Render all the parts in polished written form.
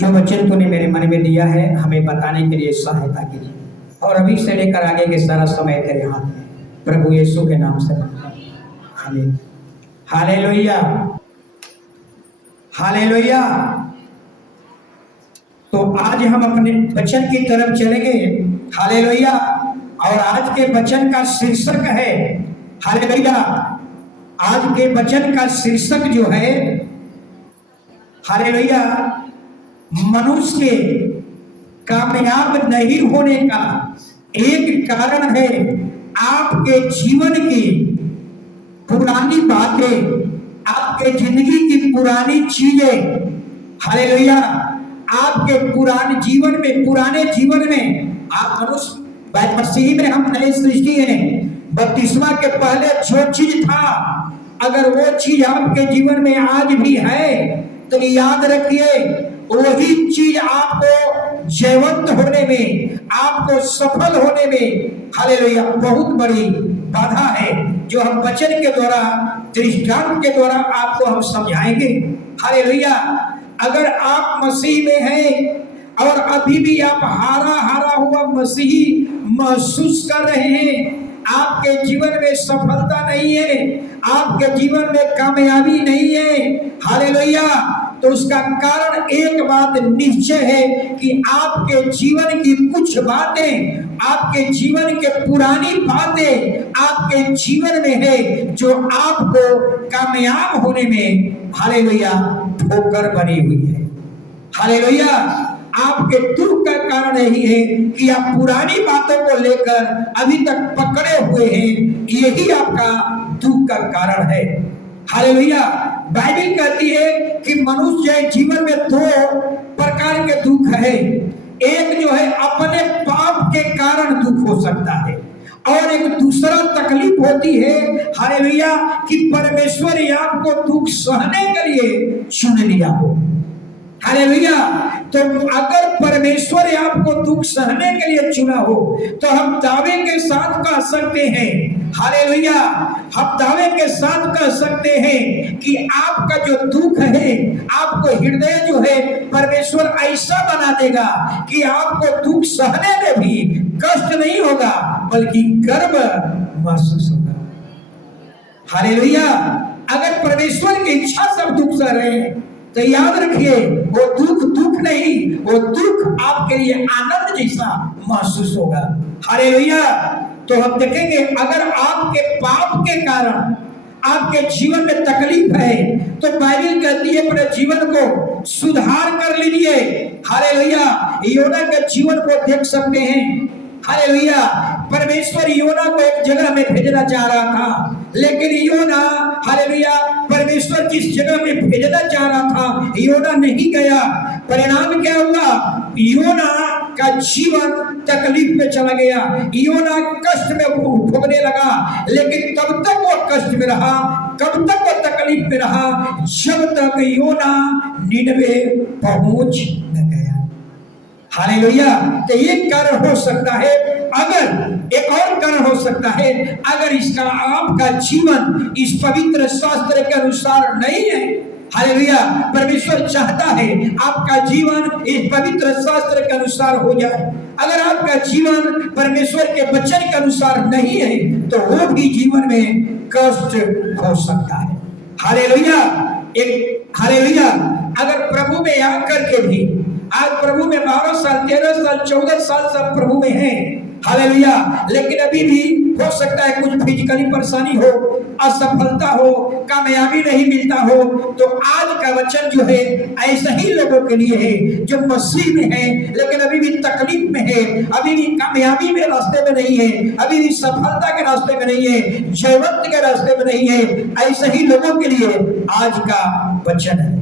जो वचन तूने मेरे मन में दिया है हमें बताने के लिए सहायता कीजिए, और अभी से लेकर आगे के सारा समय तेरे हाथ में, प्रभु यीशु के नाम से आमीन। Hallelujah, hallelujah. तो आज हम अपने वचन की तरफ चलेंगे। हालेलुया। और आज के वचन का शीर्षक है, हालेलुया, आज के वचन का शीर्षक जो है, हालेलुया, मनुष्य के कामयाब नहीं होने का एक कारण है आपके जीवन की पुरानी बातें, आपके जिंदगी की पुरानी चीजें। हालेलुया। आपके पुराने जीवन में आप मनुष्य मसीह में हम नई सृष्टि हैं। बपतिस्मा के पहले जो चीज था, अगर वो चीज आपके जीवन में आज भी है तो याद रखिए, वही चीज आपको जयवंत होने में, आपको सफल होने में, हालेलुया, बहुत बड़ी बाधा है, जो हम वचन के द्वारा, दृष्टांत के द्वारा आपको हम समझाएंगे। हालेलुया। अगर आप मसीह में हैं और अभी भी आप हारा हुआ मसीही महसूस कर रहे हैं, आपके जीवन में सफलता नहीं है, आपके जीवन में कामयाबी नहीं है, हालेलुया, तो उसका कारण एक बात निश्चय है कि आपके जीवन की कुछ बातें, आपके जीवन के पुरानी बातें आपके जीवन में है, जो आपको कामयाब होने में, हालेलुया, ठोकर बनी हुई है। हालेलुया। आपके दुख का कारण यही है कि आप पुरानी बातों को लेकर अभी तक पकड़े हुए हैं, यही आपका दुख का कारण है। हालेलुया। बाइबल कहती है कि मनुष्य जीवन में दो प्रकार के दुख है। एक जो है अपने पाप के कारण दुख हो सकता है, और एक दूसरा तकलीफ होती है, हालेलुया, कि परमेश्वर आपको दुख सहने के लिए चुन लिया हो। हालेलुया। तो अगर परमेश्वर आपको दुख सहने के लिए चुना हो तो हम दावे के साथ कह सकते हैं, हालेलुया, हम दावे के साथ कह सकते हैं कि आपका जो दुख है, आपको हृदय जो है परमेश्वर ऐसा बना देगा कि आपको दुख सहने में भी कष्ट नहीं होगा, बल्कि गर्व महसूस होगा। हालेलुया। अगर परमेश्वर की इच्छा से दुख सह रहे हैं तो याद रखिए, वो दुख नहीं, वो दुख आपके लिए आनंद जैसा महसूस होगा। हालेलुया। तो हम देखेंगे, अगर आपके पाप के कारण आपके जीवन में तकलीफ है तो बाइबल कहती है अपने जीवन को सुधार कर लीजिए। हालेलुया। योना के जीवन को देख सकते हैं। हालेलुया। परमेश्वर योना को एक जगह में भेजना चाह रहा था, लेकिन योना, हालेलुया, परमेश्वर जिस जगह में भेजना चाह रहा था योना नहीं गया। परिणाम क्या हुआ? योना का जीवन तकलीफ में चला गया, योना कष्ट में भोगने लगा। लेकिन तब तक वो कष्ट में रहा, कब तक वो तकलीफ में रहा, जब तक योना निनवे पहुंच न गया। हालेलुया। तो ये कारण हो सकता है। अगर एक और कारण हो सकता है, अगर इसका आपका जीवन इस पवित्र शास्त्र के अनुसार नहीं है। हालेलुया। परमेश्वर चाहता है आपका जीवन इस पवित्र शास्त्र के अनुसार हो जाए। अगर आपका जीवन परमेश्वर के वचन के अनुसार नहीं है तो वो भी जीवन में कष्ट हो सकता है। हालेलुया। हालेलुया। अगर प्रभु में आकर के भी, आज प्रभु में 12 साल, 13 साल, 14 साल सब प्रभु में हैं, हालेलुया, लेकिन अभी भी हो सकता है कुछ फिजिकली परेशानी हो, असफलता हो, कामयाबी नहीं मिलता हो, तो आज का वचन जो है ऐसे ही लोगों के लिए है जो मसीह में है लेकिन अभी भी तकलीफ में है, अभी भी कामयाबी में रास्ते में नहीं है, अभी भी सफलता के रास्ते में नहीं है, जयवंत के रास्ते में नहीं है। ऐसे ही लोगों के लिए आज का वचन है।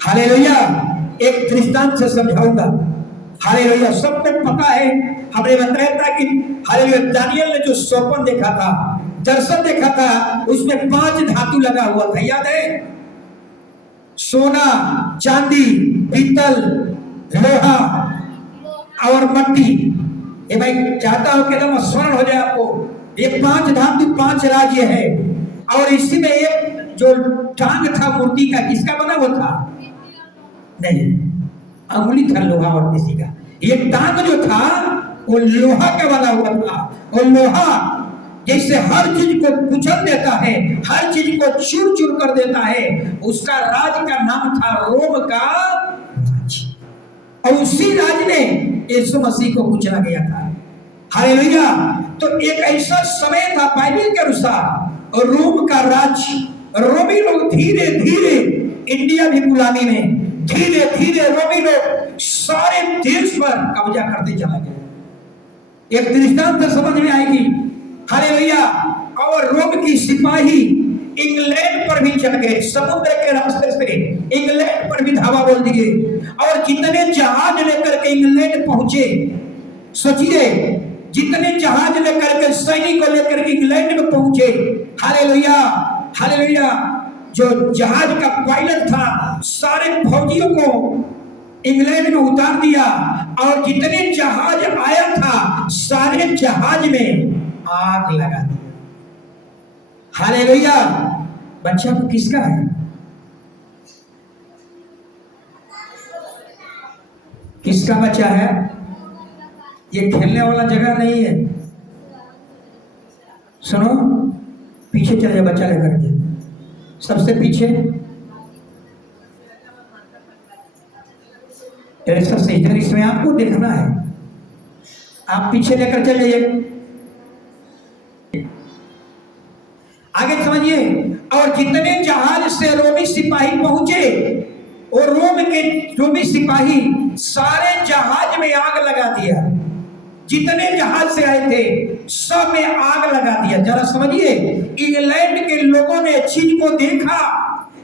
हालेलुया। एक दृष्टांत से समझाऊंगा। हालेलुया। सबको पता है, हमने बताया था कि हालेलुया, दानियल ने जो स्वप्न देखा था, दर्शन देखा था, उसमें 5 धातु लगा हुआ था, याद है? सोना, चांदी, पीतल, लोहा और मट्टी। ये भाई चाहता हूं कि ना स्वर्ण हो जाए आपको। ये 5 धातु 5 राज्य है, और इसी में एक जो टांग था मूर्ति का, किसका बना हुआ था? नहीं, अंगुली था लोहा और किसी का, ये टांग जो था वो लोहा का बना हुआ था। और लोहा जैसे हर चीज को कुचल देता है, हर चीज को चूर चूर कर देता है, उसका राज का नाम था रोम का राज। और उसी राज में यीशु मसीह को कुचला गया था। हालेलुया। तो एक ऐसा समय था बाइबल के अनुसार रोम का राज, रोमी लोग धीरे धीरे इंडिया भी गुलामी में, धीरे धीरे रोमी लोग सारे देश पर कब्जा करते चला गया। एक दृष्टांत समझ में आएगी। हालेलुया। और रोम की सिपाही इंग्लैंड पर भी चल गए, समुद्र के रास्ते से इंग्लैंड पर भी धावा बोल दिए। और जितने जहाज लेकर के इंग्लैंड पहुंचे, सोचिए जितने जहाज लेकर के सैनिक को लेकर के इंग्लैंड में पहुंचे, हालेलुया हालेलुया, जो जहाज का पायलट था सारे फौजियों को इंग्लैंड में उतार दिया। और जितने जहाज आया था सारे जहाज में आग लगा दी। हालेलुया। बच्चा को किसका है? किसका बच्चा है? ये खेलने वाला जगह नहीं है। सुनो, पीछे चले बच्चा लेकर के, सबसे पीछे इसमें आपको देखना है, आप पीछे लेकर चले जाइए, आगे समझिए। और जितने जहाज से रोमी सिपाही पहुंचे, और रोमी सिपाही सारे जहाज में आग लगा दिया। जितने जहाज से आए थे सब में आग लगा दिया। जरा समझिए, इंग्लैंड के लोगों ने चीज को देखा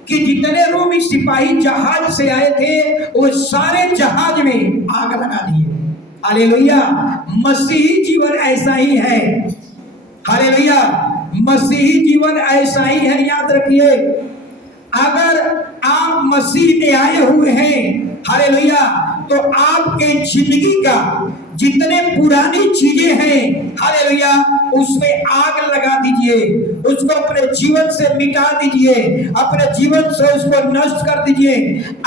कि जितने रोमी सिपाही जहाज से आए थे वो सारे जहाज में आग लगा दिए। हालेलुया। मसीही जीवन ऐसा ही है। हालेलुया। मसीही जीवन ऐसा ही है। याद रखिए, अगर आप मसीह में आए हुए हैं, हालेलुया, तो आपके जिंदगी का जितने पुरानी चीजें हैं, हालेलुया, उसमें आग लगा दीजिए, उसको अपने जीवन से मिटा दीजिए, अपने जीवन से उसको नष्ट कर दीजिए।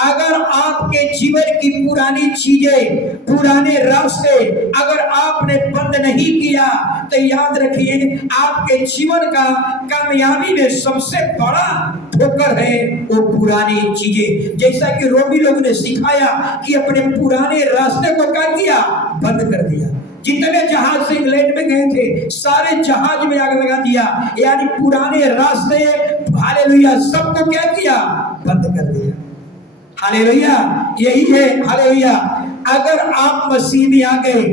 अगर आपके जीवन की पुरानी चीजें, पुराने रास्ते अगर आपने बंद नहीं किया, तो याद रखिए आपके जीवन का कामयाबी में सबसे बड़ा ठोकर है वो पुरानी चीजें। जैसा कि रोमी लोगों ने सिखाया कि अपने पुराने रास्ते को क्या किया? बंद कर दिया। जितने जहाज से इंग्लैंड में गए थे सारे जहाज में आग लगा दिया, यानी पुराने रास्ते, हालेलुया, सबको क्या किया? बंद कर दिया। हालेलुया। यही है। हालेलुया। अगर आप मसीह में आ गए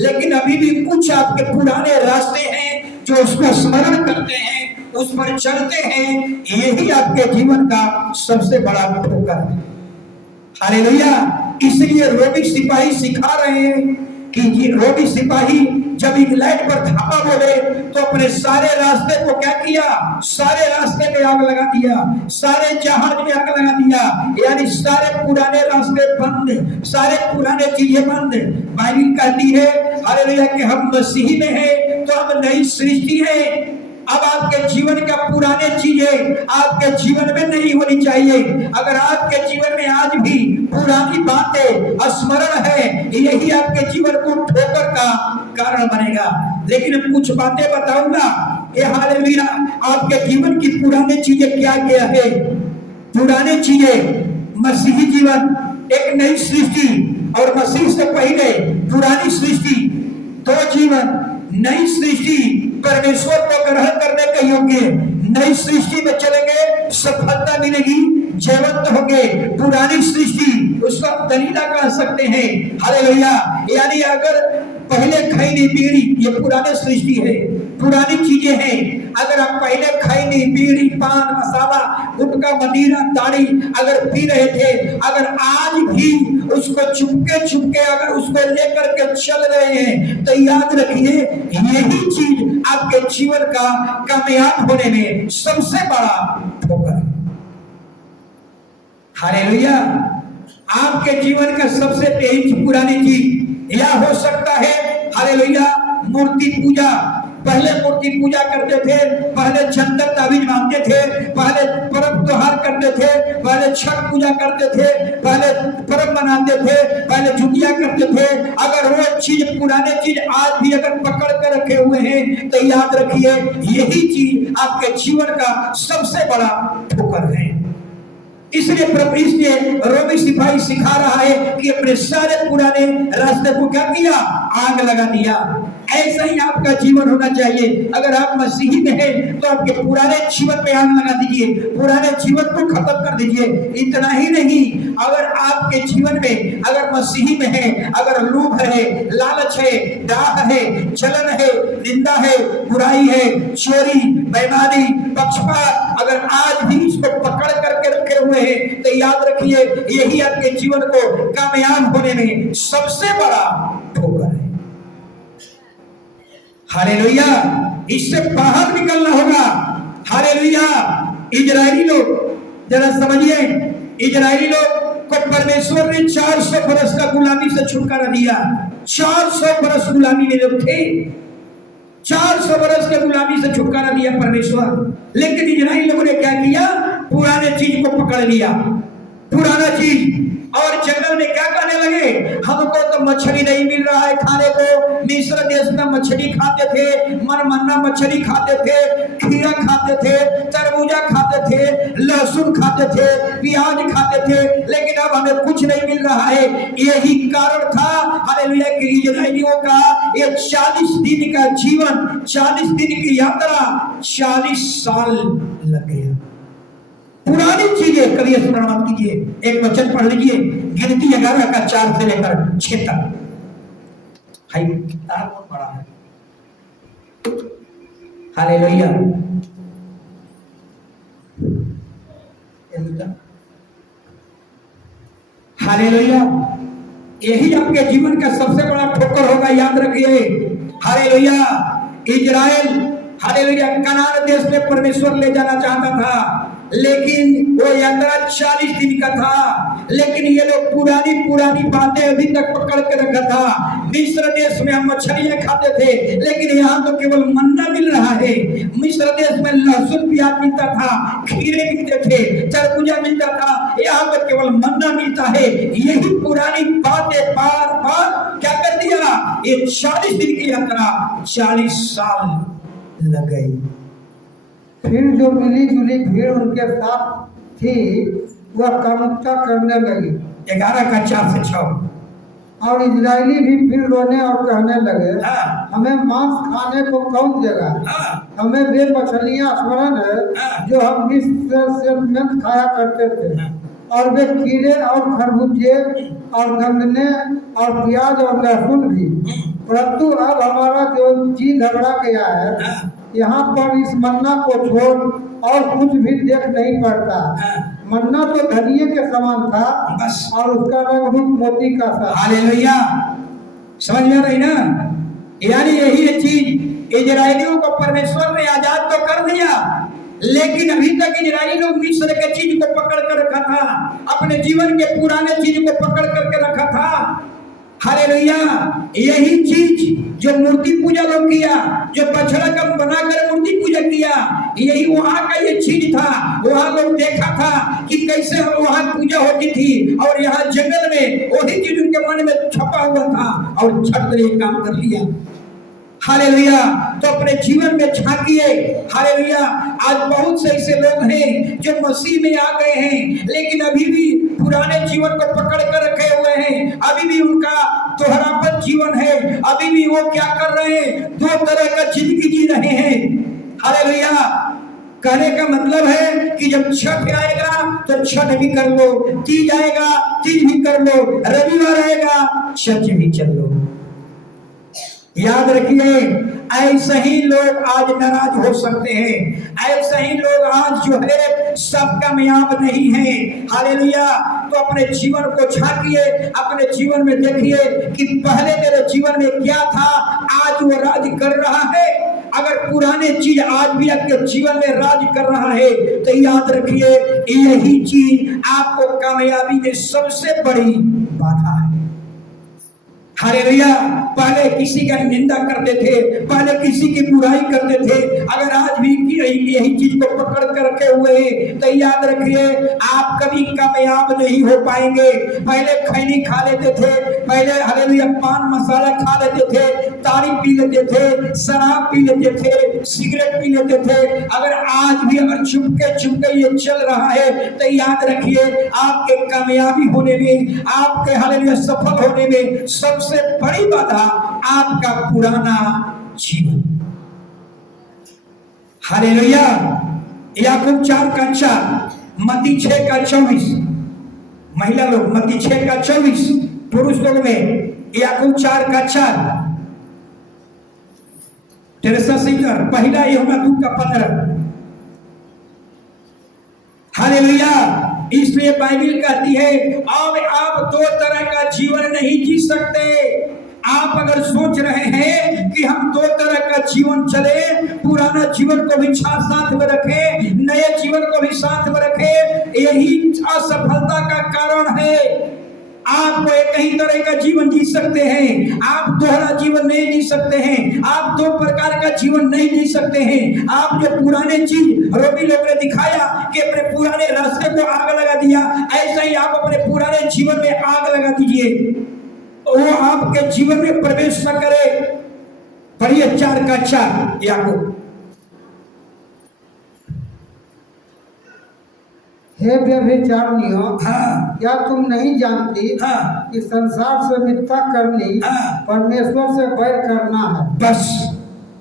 लेकिन अभी भी कुछ आपके पुराने रास्ते हैं जो उसको स्मरण करते हैं, उस पर चलते हैं, यही आपके जीवन का सबसे बड़ा ठोकर है। हालेलुया। इसलिए रोमी सिपाही सिखा रहे हैं कि रोमी सिपाही जब इंग्लैंड पर धावा बोले तो अपने सारे रास्ते को क्या किया? सारे रास्ते में आग लगा दिया, सारे जहाज में आग लगा दिया, यानी सारे पुराने रास्ते बंद, सारे पुराने चीजें बंद। बाइबल कहती है, हालेलुया, कि हम मसीह में हैं तो हम नई सृष्टि है। अब आपके जीवन का पुराने चीजें आपके जीवन में नहीं होनी चाहिए। अगर आपके जीवन में आज भी पुरानी बातें स्मरण है, यही आपके जीवन को ठोकर का कारण बनेगा। लेकिन कुछ बातें बताऊंगा, ये हालेलुया, आपके जीवन की पुरानी चीजें क्या क्या है। पुराने चीजें, मसीही जीवन, एक नई सृष्टि, और मसीह से पहले पुरानी सृष्टि, दो जीवन। नई सृष्टि परमेश्वर को ग्रहण करने के योग्य, नई सृष्टि में चलेंगे सफलता मिलेगी, जीवंत होंगे। पुरानी सृष्टि उसको दलीला कह सकते हैं। हालेलुया। यानी अगर पहले खैनी बीड़ी, ये पुरानी सृष्टि है, पुरानी चीजें हैं। अगर आप पहले खैनी बीड़ी, पान मसाला, गुटखा, मदिरा, ताड़ी अगर पी रहे थे, अगर आज भी उसको चुपके चुपके अगर उसको लेकर के चल रहे हैं, तो याद रखिए यही चीज आपके जीवन का कामयाब होने में सबसे बड़ा ठोकर है। हालेलुया। आपके जीवन का सबसे तेज पुरानी चीज यह हो सकता है, हालेलुया, मूर्ति पूजा। पहले मूर्ति पूजा करते थे, पहले चंदन ताबीज मांगते थे, पहले पर्व त्योहार करते थे, पहले छठ पूजा करते थे, पहले पर्व मनाते थे, पहले जुतिया करते थे। अगर वो चीज पुराने चीज आज भी अगर पकड़ कर रखे हुए हैं तो याद रखिए यही चीज आपके जीवन का सबसे बड़ा ठोकर है। इसलिए प्रभु इसलिए रोमी सिपाही सिखा रहा है कि अपने सारे पुराने रास्ते को क्या किया, आग लगा दिया। ऐसा ही आपका जीवन होना चाहिए। अगर आप मसीही में हैं तो आपके पुराने जीवन पे आग लगा दीजिए, पुराने जीवन को खत्म कर दीजिए। इतना ही नहीं, अगर आपके जीवन में अगर मसीही में है, अगर लोभ है, लालच है, दाह है, जलन है, निंदा है, बुराई है, चोरी, बेईमानी, पक्षपात, अगर आज भी इसको पकड़ करके रखे हुए हैं तो याद रखिए यही आपके जीवन को कामयाब होने में सबसे बड़ा ठोकर है। हालेलुया, इससे बाहर निकलना होगा। हालेलुया। इजरायली लोग जरा समझिए, इजरायली लोग को परमेश्वर ने 400 बरस का गुलामी से छुटकारा दिया। 400 बरस गुलामी में लोग थे, 400 बरस के गुलामी से छुटकारा दिया परमेश्वर। लेकिन इजरायली लोगों ने क्या किया, पुराने चीज को पकड़ लिया, पुराना चीज। और जंगल में क्या कहने लगे, हमको तो मछली नहीं मिल रहा है खाने को। मिस्र देश में मछली खाते थे, मनमन्ना मछली खाते थे, खीरा खाते थे, तरबूजा खाते थे, लहसुन खाते थे, प्याज खाते थे, लेकिन अब हमें कुछ नहीं मिल रहा है। यही कारण था हालेलुया कि इजरायलियों का ये 40 दिन का जीवन, 40 दिन की यात्रा 40 साल लग गया। पुरानी चीजें कभी स्मरण मत कीजिए। एक वचन पढ़ लीजिए, गिनती 11 का 4 से लेकर 6 तक। हाय किताब बहुत बड़ा है। हालेलुया। हालेलुया। यही आपके जीवन का सबसे बड़ा ठोकर होगा, याद रखिए। हालेलुया। इजराइल हालेलुया कनान देश में परमेश्वर ले जाना चाहता था, लेकिन वो यात्रा 40 दिन का था। लेकिन ये लोग पुरानी पुरानी बातें अभी तक पकड़ के रखा था। मिस्र देश में हम मछलियां खाते थे, लेकिन यहाँ तो केवल मन्ना मिल रहा है। मिस्र देश में लहसुन प्याज मिलता था, खीरे मिलते थे, तरबूजा मिलता था, यहाँ पर केवल मन्ना मिलता है। यही पुरानी बातें बार बार क्या कर दिया, ये 40 दिन की यात्रा 40 साल लग गई। फिर जो मिली जुली भीड़ उनके साथ थी वह कामुकता करने लगी। 11 का 4 से 6। और इजरायली भी फिर रोने और कहने लगे, हाँ। हमें मांस खाने को कौन देगा? हाँ। हमें वे मछलियां स्मरण है हाँ। जो हम मिस्र से खाया करते थे। हाँ। और वे कीड़े और खरबूजे और गंगने और प्याज और लहसुन भी। परंतु अब हमारा जो जी घबरा गया है, हाँ। यहाँ पर इस मन्ना को छोड़ और कुछ भी देख नहीं पड़ता। हाँ। मन्ना तो धनिये के समान था बस। और उसका रंग रूप मोती का था। हालेलुया। समझ में रही ना? यानी यही चीज इजरायलियों को परमेश्वर ने आजाद तो कर दिया, लेकिन अभी तक इजरायली लोग मिस्र के चीज को पकड़ कर रखा था, अपने जीवन के पुराने चीज को पकड़ करके रखा था। हालेलुया। यही चीज जो मूर्ति पूजा लोग किया, जो बछड़ा का बनाकर मूर्ति पूजा किया, यही वहां का ये चीज था। वहां लोग देखा था कि कैसे वहां पूजा होती थी, और यहाँ जंगल में वही चीज उनके मन में छपा हुआ था और झट से ये काम कर लिया। हालेलुया। तो अपने जीवन में झांकिए। हालेलुया। आज बहुत से ऐसे लोग हैं जो मसीह में आ गए हैं, लेकिन अभी भी पुराने जीवन को पकड़ कर रखे हुए हैं। अभी भी उनका दोहरापन जीवन है। अभी भी वो क्या कर रहे हैं, 2 तरह का जिंदगी जी रहे हैं। हालेलुया। कहने का मतलब है कि जब छठ आएगा तो छठ भी कर लो, तीज आएगा तीज भी कर लो, रविवार आएगा चर्च भी चल लो। याद रखिए, ऐसे ही लोग आज नाराज हो सकते हैं, ऐसे ही लोग आज जो है सब कामयाब नहीं है। हालेलुया। तो अपने जीवन को झांकिए, अपने जीवन में देखिए कि पहले मेरे जीवन में क्या था, आज वो राज कर रहा है। अगर पुराने चीज आज भी आपके जीवन में राज कर रहा है तो याद रखिए यही चीज आपको कामयाबी में सबसे बड़ी बाधा है। हालेलुया। पहले किसी का निंदा करते थे, पहले किसी की बुराई करते थे। अगर आज भी यही चीज को पकड़ कर रखे हुए हैं तो याद रखिए आप कभी कामयाब नहीं हो पाएंगे। पहले खैनी खा लेते थे, पहले हालेलुया पान मसाला खा लेते थे, ताड़ी पी लेते थे, शराब पी लेते थे, सिगरेट पी लेते थे। अगर आज भी अगर चुपके चुपके ये चल रहा है तो याद रखिए आपके कामयाबी होने में, आपके हालेलुया सफल होने में सबसे बड़ी बाधा आपका पुराना जीवन। हालेलुया। याकूब 4:4, मत्ती 6:24, महिला लोग मत्ती 6:24, पुरुष लोग में याकूब 4:4, टेरेसा सिंगर पहला यूहन्ना 2:15। हालेलुया। इसलिए बाइबल कहती है अब आप दो तरह का जीवन नहीं जी सकते। आप अगर सोच रहे हैं कि हम दो तरह का जीवन चले, पुराना जीवन को भी साथ में रखें, नए जीवन को भी साथ में रखें, यही असफलता का कारण है। आप एक ही तरह का जीवन जी सकते हैं, आप दोहरा जीवन नहीं जी सकते हैं, आप दो प्रकार का जीवन नहीं जी सकते हैं। आप जो पुराने चीज रोमी लोग ने दिखाया कि अपने पुराने रास्ते को आग लगा दिया, ऐसा ही आप अपने पुराने जीवन में आग लगा दीजिए, वो आपके जीवन में प्रवेश न करे। पढ़िए 4:4 याकूब। हे व्यभिचारिणियों, हाँ क्या तुम नहीं जानती हाँ कि संसार से मिथ्या करनी हाँ। परमेश्वर से बैर करना है। बस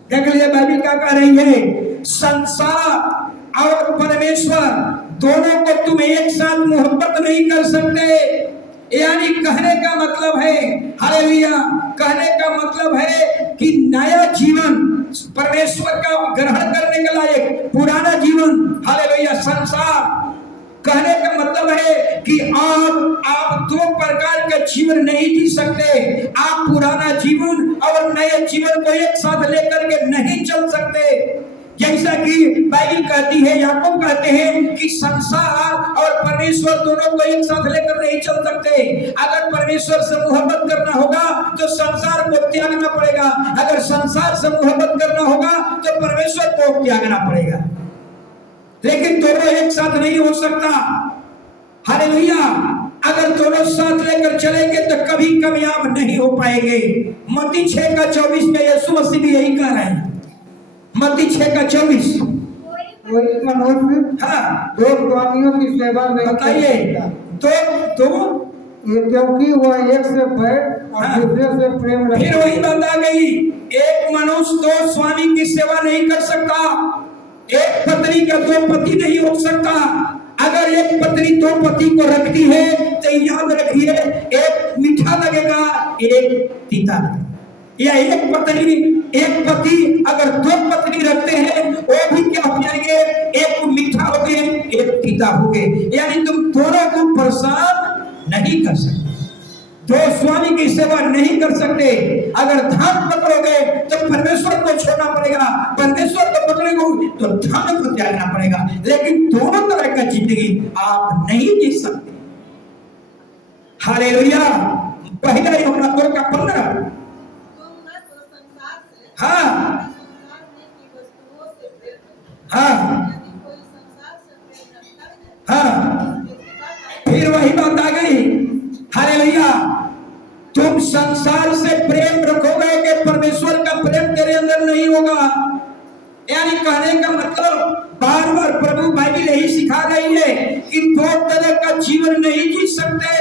देख लिया बाइबल क्या कह रही है, संसार और परमेश्वर दोनों को तुम एक साथ मोहब्बत नहीं कर सकते। यानी कहने का मतलब है, हालेलुया, कहने का मतलब है कि नया जीवन परमेश्वर का ग्रहण करने के लायक, पुराना जीवन हालेलुया संसार, कहने का मतलब है कि आप दो प्रकार का जीवन नहीं जी सकते। आप पुराना जीवन और नए जीवन को एक साथ लेकर के नहीं चल सकते। जैसा कि बाइबल कहती है, याकूब कहते हैं कि संसार और परमेश्वर दोनों को एक साथ लेकर नहीं चल सकते। अगर परमेश्वर से मोहब्बत करना होगा तो संसार को त्यागना पड़ेगा, अगर संसार से मोहब्बत करना होगा तो परमेश्वर को त्यागना पड़ेगा, लेकिन दोनों एक साथ नहीं हो सकता। हालेलुया। अगर दोनों साथ लेकर चलेंगे तो कभी कामयाब नहीं हो पाएंगे। मत्ती 6:24 में यीशु मसीह भी यही कह रहे हैं। मत्ती 6:24। कोई मनुष्य हाँ दो स्वामियों की सेवा नहीं कर बताइए। सकता। दो क्योंकि वह एक से बैर और हाँ। दूसरे से प्रेम रखता फिर वही बात आ गई, एक मनुष्य दो स्वामी की सेवा नहीं कर सकता। एक पत्नी का दो पति नहीं हो सकता। अगर एक पत्नी दो पति को रखती है तो याद रखिए एक मीठा लगेगा, एक तीता लगेगा। या एक पति अगर दो पत्नी रखते हैं वो भी क्या हो जाएंगे, एक मीठा हो गए, एक तीता हो गए। यानी तुम दोनों को परेशान नहीं कर सकते, दो स्वामी की सेवा नहीं कर सकते। अगर धन पकड़ोगे तो परमेश्वर को छोड़ना पड़ेगा, परमेश्वर को पकड़ोगे तो धन को त्यागना पड़ेगा, लेकिन दोनों तरह का जिंदगी आप नहीं जी सकते। हालेलुया। पहला यूहन्ना 2:15। हाँ हाँ हाँ। फिर वही बात आ गई, हालेलुया, तुम संसार से प्रेम रखोगे कि परमेश्वर का प्रेम तेरे अंदर नहीं होगा। यानी कहने का मतलब बार बार प्रभु बाइबल यही सिखा रही है कि दो तरह का जीवन नहीं जी सकते।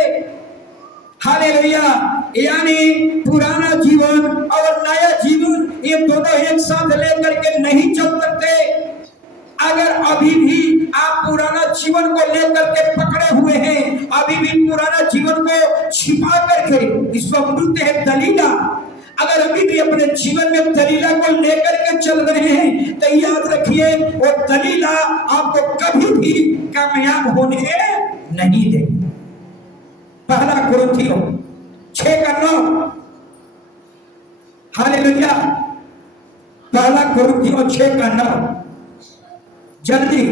हालेलुया। यानी पुराना जीवन और नया जीवन ये दोनों एक साथ लेकर के नहीं चल सकते। अगर अभी भी आप पुराना जीवन को लेकर के पकड़े हुए हैं, अभी भी पुराना जीवन को छिपा करके, इसको बोलते हैं दलीला, अगर अभी भी अपने जीवन में दलीला को लेकर के चल रहे हैं तो याद रखिए वो दलीला आपको कभी भी कामयाब होने नहीं देगी। पहला कुरिन्थियों 6:9। हालेलुया। पहला कुरिन्थियों 6:9 जल्दी।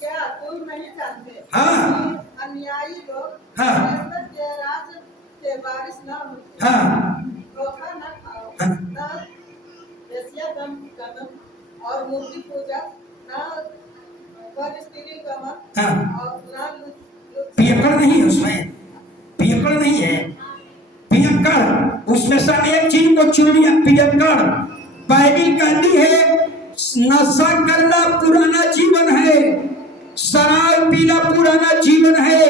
क्या तुम नहीं जानते? हाँ अनुयायी लोग हाँ परमेश्वर के बारिश ना हो, हाँ धोखा न खाओ, हाँ। न वेश्यागम गमन और मूर्ति पूजा, न पर स्त्री गमन हाँ। और न लुच्च पियक्कड़ नहीं है उसमें, पियक्कड़ नहीं है, पियक्कड़ उसमें सब एक चीज को चुन लिया, पियक्कड़। बाइबिल कहती है नशा करना पुराना जीवन है, शराब पीना पुराना जीवन है,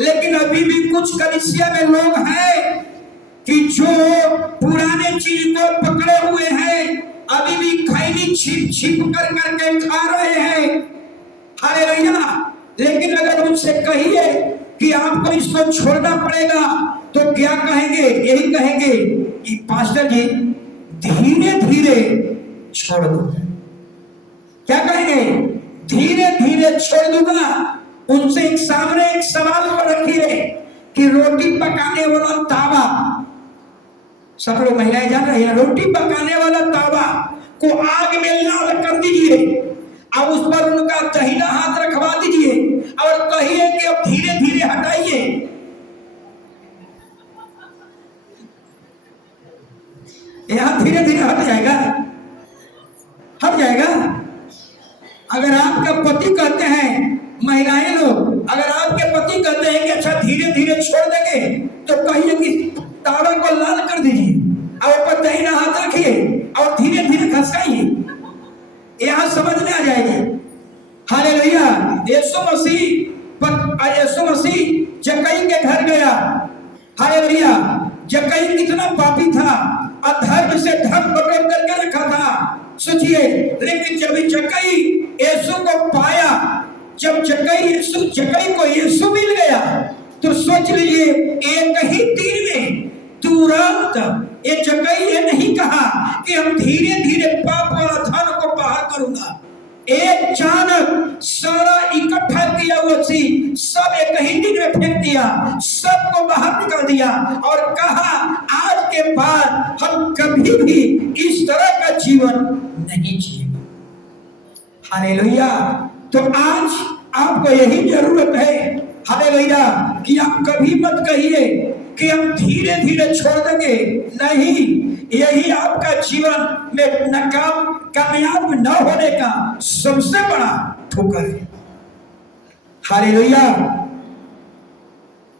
लेकिन अभी भी कुछ कलीसिया में लोग हैं कि जो पुराने चीज को पकड़े हुए हैं, अभी भी खैनी छिप छिप कर करके खा रहे हैं। हालेलुया। लेकिन अगर उनसे कहिए कि आपको इसको छोड़ना पड़ेगा, तो क्या कहेंगे? यही कहेंगे कि पास्टर जी धीरे धीरे छोड़ दूंगा। क्या कहेंगे? धीरे धीरे छोड़ दूंगा। उनसे एक सामने एक सवाल को रखिए कि रोटी पकाने वाला तावा, सब लोग महिलाएं जान रही हैं, रोटी पकाने वाला तावा को आग में लाल कर दीजिए और उस पर उनका दाहिना हाथ रखवा दीजिए और कहिए कि अब धीरे धीरे हटाइए। यहां धीरे धीरे हट जाएगा, हट जाएगा। अगर आपका पति कहते हैं, महिलाएं लोग अगर आपके पति कहते हैं कि अच्छा धीरे धीरे छोड़ देंगे, तो कहिए कि तावा को लाल कर दीजिए और ऊपर दाहिना हाथ रखिए और धीरे धीरे खसकाइए। यहां समझ में आ जाएगी। हालेलुया। यीशु मसीह जक्कई के घर गया। हालेलुया। जक्कई कितना पापी था, अधर्म से धन पकड़ करके रखा था। सोचिए, लेकिन जब जक्कई यीशु को पाया, जब जक्कई को यीशु मिल गया, तो सोच लीजिए एक ही दिन में तुरंत ये जक्कई ये नहीं कहा कि हम धीरे धीरे पाप वाला धन को बाहर करूंगा। एक अचानक सारा इकट्ठा किया हुआ चीज सब एक ही दिन में फेंक दिया, सबको बाहर निकाल दिया और कहा आज के बाद हम कभी भी इस तरह का जीवन नहीं जिएंगे। हालेलुया। तो आज आपको यही जरूरत है, हालेलुया, कि आप कभी मत कहिए कि हम धीरे धीरे छोड़ देंगे। नहीं, यही आपका जीवन में कामयाब न होने का सबसे बड़ा ठोकर है। हालेलुया।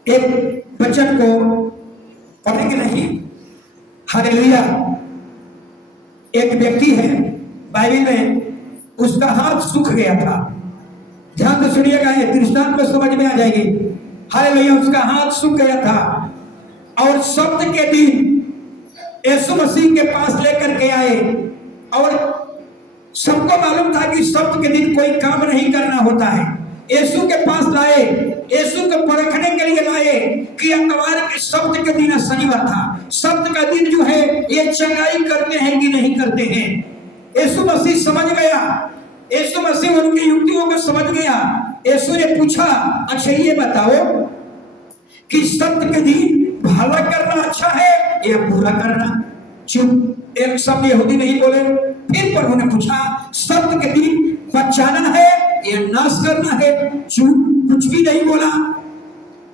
एक वचन को पढ़ेंगे नहीं? हालेलुया। एक व्यक्ति है बाइबल में, उसका हाथ सूख गया था। ध्यान से सुनिएगा, ये दृष्टांत में समझ में आ जाएगी। हालेलुया। उसका हाथ सूख गया था और सप्त के दिन यीशु मसीह के पास लेकर के आए और सबको मालूम था कि सप्त के दिन कोई काम नहीं करना होता है। यीशु के पास लाए, यीशु को परखने के लिए लाए कि अतवार के सप्त के दिन शनिवार था, सप्त का दिन जो है ये चंगाई करते हैं कि नहीं करते हैं। यीशु मसीह समझ गया, यीशु मसीह उनकी युक्तियों को समझ गया। यीशु ने पूछा, अच्छा ये बताओ कि सप्त के दिन भला करना अच्छा है या बुरा करना? चुप, एक शब्द यहूदी नहीं बोले। फिर प्रभु ने पूछा, सप्त के दिन बचाना है या नाश करना है? चुप, कुछ भी नहीं बोला।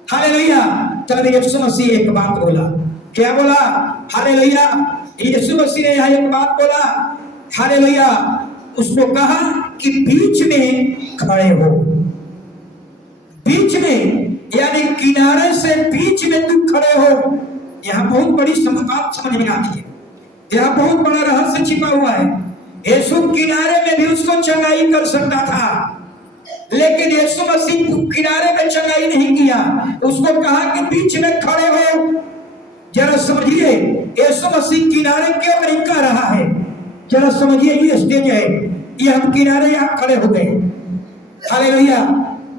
हालेलुया। तब यीशु मसीह एक बात बोला। क्या बोला? हालेलुया। यीशु मसीह ने यहाँ एक बात बोला। हालेलुया। उसको कहा कि बीच में खड़े हो। बीच में यानी किनारे से बीच में तुम खड़े हो। यहाँ बहुत बड़ी बात समझ में आती है, यहाँ बहुत बड़ा रहस्य छिपा हुआ है। यीशु किनारे में भी उसको चंगाई कर सकता था, लेकिन यीशु मसीह किनारे में चंगाई नहीं किया, उसको कहा कि बीच में खड़े हो। जरा समझिए, यीशु मसीह किनारे क्यों नहीं कह रहा है? जरा समझिए, ये स्टेज है, ये हम किनारे यहाँ खड़े हो गए। हालेलुया।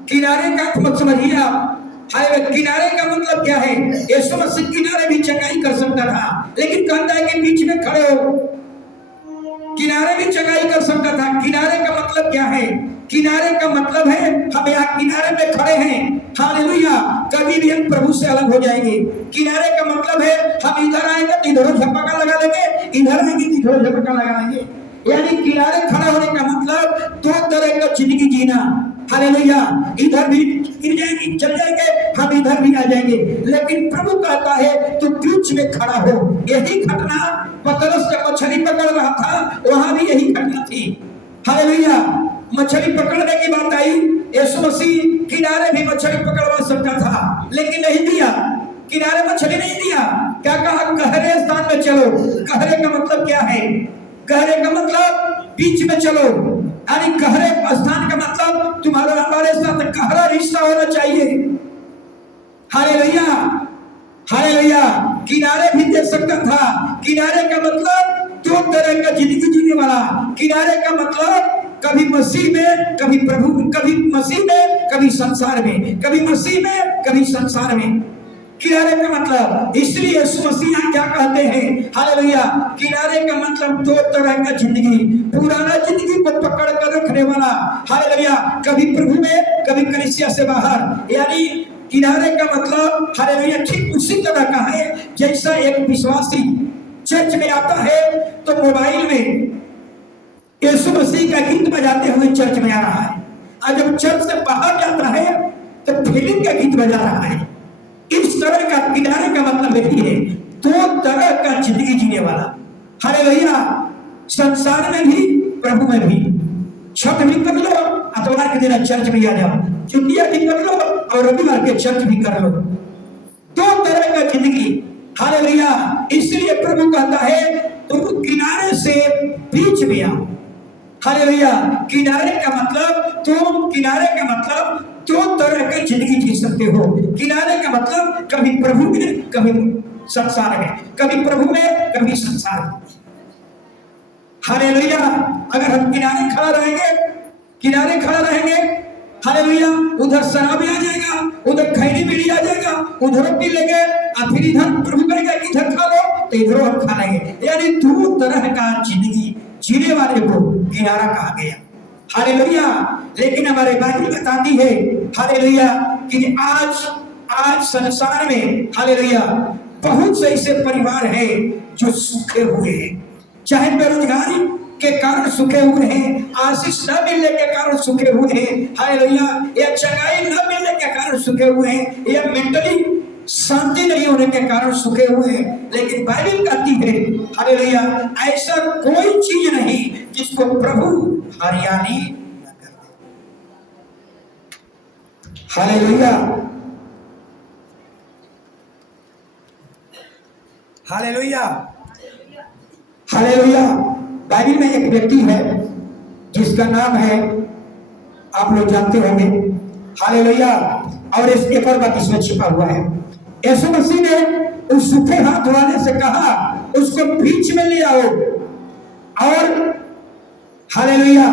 किनारे का मत समझिए आप। हालेलुया। किनारे का मतलब क्या है? यीशु मसीह किनारे भी चंगाई कर सकता था, लेकिन कहता है कि बीच में खड़े हो। किनारे भी चंगाई कर सकता था। किनारे का मतलब क्या है? किनारे का मतलब है हम यहाँ किनारे पे खड़े हैं। हालेलुया। कभी भी हम प्रभु से अलग हो जाएंगे। किनारे का मतलब है हम इधर आएंगे तो इधर झपका लगा लेंगे, इधर आएंगे तो इधर झपका लगा लेंगे। यानी किनारे खड़ा होने का मतलब दो तरह का जिंदगी जीना। हालेलुया। इधर भी गिर जाएंगे, चल जाएंगे, हम इधर भी आ जाएंगे, लेकिन प्रभु कहता है तो बीच में खड़ा हो। यही घटना पतरस जब मछली पकड़ रहा था वहां भी यही घटना थी। हालेलुया। मछली पकड़ने की बात आई, यीशु मसीह किनारे भी मछली पकड़वा सकता था, लेकिन नहीं दिया, किनारे मछली नहीं दिया। क्या कहा? गहरे स्थान में चलो। गहरे का मतलब क्या है? गहरे का मतलब बीच में चलो, यानी गहरे स्थान का मतलब तुम्हारा हमारे साथ गहरा रिश्ता होना चाहिए। Hallelujah, hallelujah. किनारे भी दे सकता था। किनारे का मतलब दो तरह का जिंदगी जीने वाला। किनारे का मतलब कभी मसीह में, कभी प्रभु, कभी मसीह में, कभी संसार में, कभी मसीह में, कभी संसार में। किनारे का मतलब, इसलिए यीशु मसीह क्या कहते हैं? हालेलुया। किनारे का मतलब दो तरह का जिंदगी, पुराना जिंदगी को पकड़ कर रखने वाला, हालेलुया, कभी प्रभु में, कभी कलीसिया से बाहर। यानी किनारे का मतलब हालेलुया ठीक उसी तरह का है जैसा एक विश्वासी चर्च में आता है तो मोबाइल में यीशु मसीह का गीत बजाते हुए चर्च में आ रहा है, और जब चर्च से बाहर जाता है तो फिल्म का गीत बजा रहा है। इस तरह का किनारे का मतलब यही है, दो तरह का जिंदगी जीने वाला। हालेलुया। संसार में भी, प्रभु में भी। छठ भी कर लो, अतवार के दिन चर्च में आ जाओ, छुट्टियां भी कर लो और रविवार के चर्च भी कर लो। दो तरह का जिंदगी। हालेलुया। इसलिए प्रभु कहता है तुम किनारे से बीच में आओ। हालेलुया। किनारे का मतलब, तुम किनारे का मतलब दो तरह की जिंदगी जी सकते हो। किनारे का मतलब कभी प्रभु में, कभी संसार में, कभी प्रभु में, कभी संसार में। हालेलुया। अगर हम किनारे खड़ा रहेंगे, किनारे खड़ा रहेंगे, हालेलुया, उधर शराब आ जाएगा, उधर खैनी बीड़ी आ जाएगा, उधर पी लेंगे, और फिर इधर प्रभु कहेगा कि इधर खा लो तो इधर हम खा लेंगे। यानी दो तरह का जिंदगी जीने वाले को किनारा कहा गया। हालेलुया। लेकिन हमारे बाइबल बताती है हालेलुया कि आज संसार में हालेलुया बहुत से ऐसे परिवार हैं जो सूखे हुए हैं, चाहे बेरोजगारी के कारण सूखे हुए हैं, आशीष न मिलने के कारण सूखे हुए हैं, हालेलुया, या चंगाई न मिलने के कारण सूखे हुए हैं, या मेंटली शांति नहीं होने के कारण सूखे हुए हैं। लेकिन बाइबल कहती है हालेलुया ऐसा कोई चीज नहीं जिसको प्रभु हरियाली न कर दे। Hallelujah, hallelujah, hallelujah. बाइबल में एक व्यक्ति है जिसका नाम है, आप लोग जानते होंगे, हालेलुया। और इस एक और बात इसमें छिपा हुआ है। यीशु मसीह ने उस सूखे हाथ वाले से कहा उसको बीच में ले आओ, और हालेलुया